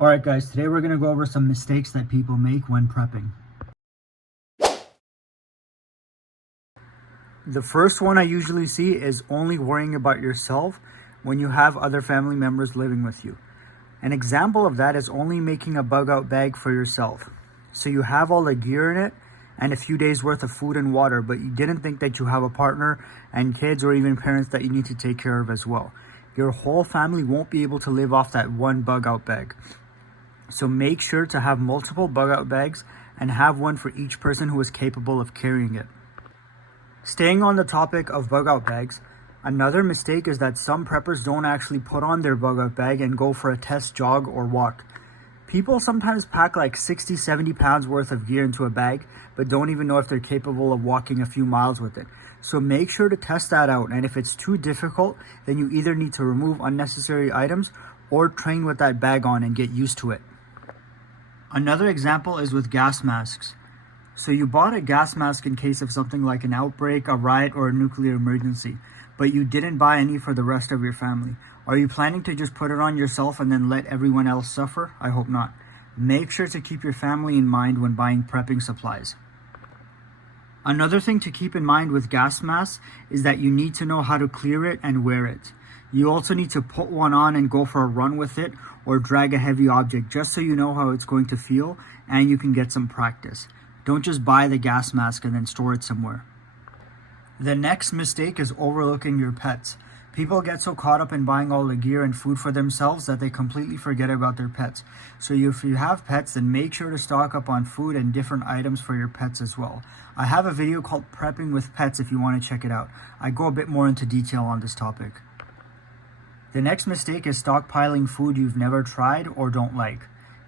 Alright guys, today we're going to go over some mistakes that people make when prepping. The first one I usually see is only worrying about yourself when you have other family members living with you. An example of that is only making a bug out bag for yourself. So you have all the gear in it and a few days worth of food and water, but you didn't think that you have a partner and kids or even parents that you need to take care of as well. Your whole family won't be able to live off that one bug out bag. So make sure to have multiple bug out bags and have one for each person who is capable of carrying it. Staying on the topic of bug out bags, another mistake is that some preppers don't actually put on their bug out bag and go for a test jog or walk. People sometimes pack like 60-70 pounds worth of gear into a bag, but don't even know if they're capable of walking a few miles with it. So make sure to test that out, and if it's too difficult, then you either need to remove unnecessary items or train with that bag on and get used to it. Another example is with gas masks. So you bought a gas mask in case of something like an outbreak, a riot, or a nuclear emergency, but you didn't buy any for the rest of your family. Are you planning to just put it on yourself and then let everyone else suffer? I hope not. Make sure to keep your family in mind when buying prepping supplies. Another thing to keep in mind with gas masks is that you need to know how to clear it and wear it. You also need to put one on and go for a run with it or drag a heavy object just so you know how it's going to feel and you can get some practice. Don't just buy the gas mask and then store it somewhere. The next mistake is overlooking your pets. People get so caught up in buying all the gear and food for themselves that they completely forget about their pets. So if you have pets, then make sure to stock up on food and different items for your pets as well. I have a video called Prepping with Pets if you want to check it out. I go a bit more into detail on this topic. The next mistake is stockpiling food you've never tried or don't like.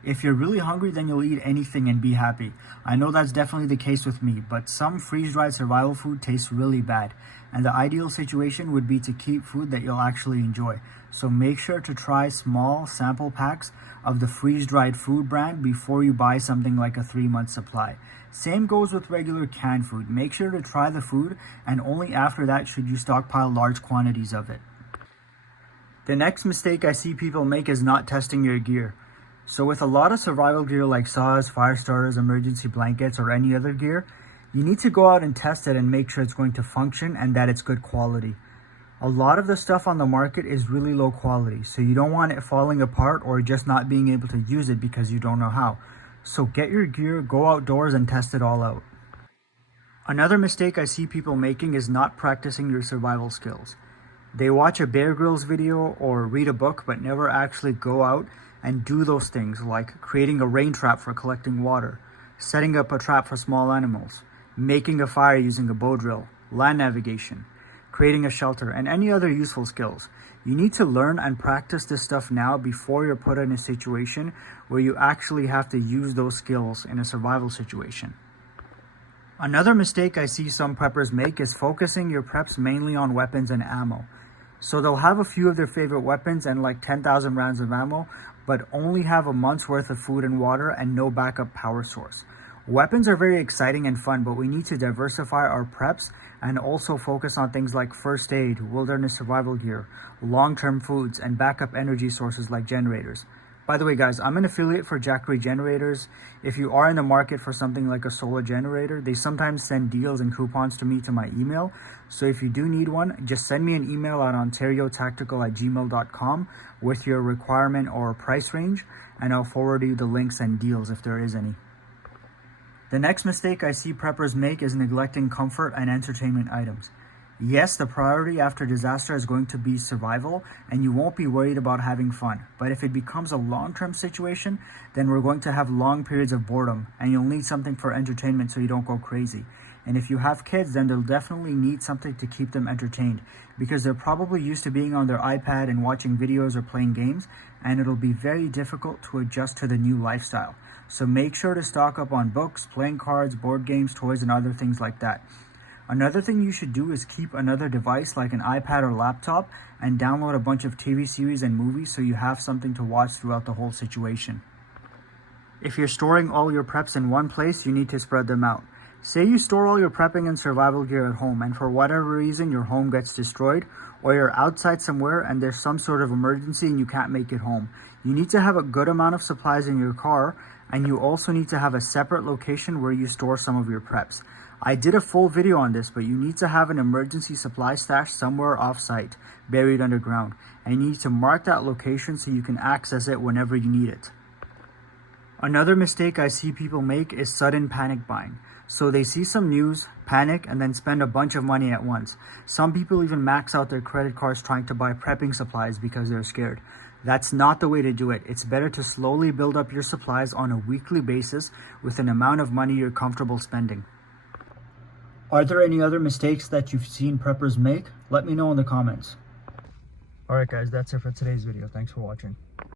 If you're really hungry, then you'll eat anything and be happy. I know that's definitely the case with me, but some freeze-dried survival food tastes really bad, and the ideal situation would be to keep food that you'll actually enjoy. So make sure to try small sample packs of the freeze-dried food brand before you buy something like a 3-month supply. Same goes with regular canned food. Make sure to try the food, and only after that should you stockpile large quantities of it. The next mistake I see people make is not testing your gear. So with a lot of survival gear like saws, fire starters, emergency blankets, or any other gear, you need to go out and test it and make sure it's going to function and that it's good quality. A lot of the stuff on the market is really low quality, so you don't want it falling apart or just not being able to use it because you don't know how. So get your gear, go outdoors and test it all out. Another mistake I see people making is not practicing your survival skills. They watch a Bear Grylls video or read a book but never actually go out and do those things like creating a rain trap for collecting water, setting up a trap for small animals, making a fire using a bow drill, land navigation, creating a shelter, and any other useful skills. You need to learn and practice this stuff now before you're put in a situation where you actually have to use those skills in a survival situation. Another mistake I see some preppers make is focusing your preps mainly on weapons and ammo. So they'll have a few of their favorite weapons and like 10,000 rounds of ammo, but only have a month's worth of food and water and no backup power source. Weapons are very exciting and fun, but we need to diversify our preps and also focus on things like first aid, wilderness survival gear, long-term foods, and backup energy sources like generators. By the way, guys, I'm an affiliate for Jackery Generators. If you are in the market for something like a solar generator, they sometimes send deals and coupons to me to my email. So if you do need one, just send me an email at ontariotactical@gmail.com with your requirement or price range, and I'll forward you the links and deals if there is any. The next mistake I see preppers make is neglecting comfort and entertainment items. Yes, the priority after disaster is going to be survival, and you won't be worried about having fun. But if it becomes a long-term situation, then we're going to have long periods of boredom, and you'll need something for entertainment so you don't go crazy. And if you have kids, then they'll definitely need something to keep them entertained, because they're probably used to being on their iPad and watching videos or playing games, and it'll be very difficult to adjust to the new lifestyle. So make sure to stock up on books, playing cards, board games, toys, and other things like that. Another thing you should do is keep another device like an iPad or laptop and download a bunch of TV series and movies so you have something to watch throughout the whole situation. If you're storing all your preps in one place, you need to spread them out. Say you store all your prepping and survival gear at home, and for whatever reason your home gets destroyed, or you're outside somewhere and there's some sort of emergency and you can't make it home. You need to have a good amount of supplies in your car, and you also need to have a separate location where you store some of your preps. I did a full video on this, but you need to have an emergency supply stash somewhere off-site, buried underground, and you need to mark that location so you can access it whenever you need it. Another mistake I see people make is sudden panic buying. So they see some news, panic, and then spend a bunch of money at once. Some people even max out their credit cards trying to buy prepping supplies because they're scared. That's not the way to do it. It's better to slowly build up your supplies on a weekly basis with an amount of money you're comfortable spending. Are there any other mistakes that you've seen preppers make? Let me know in the comments. Alright guys, that's it for today's video. Thanks for watching.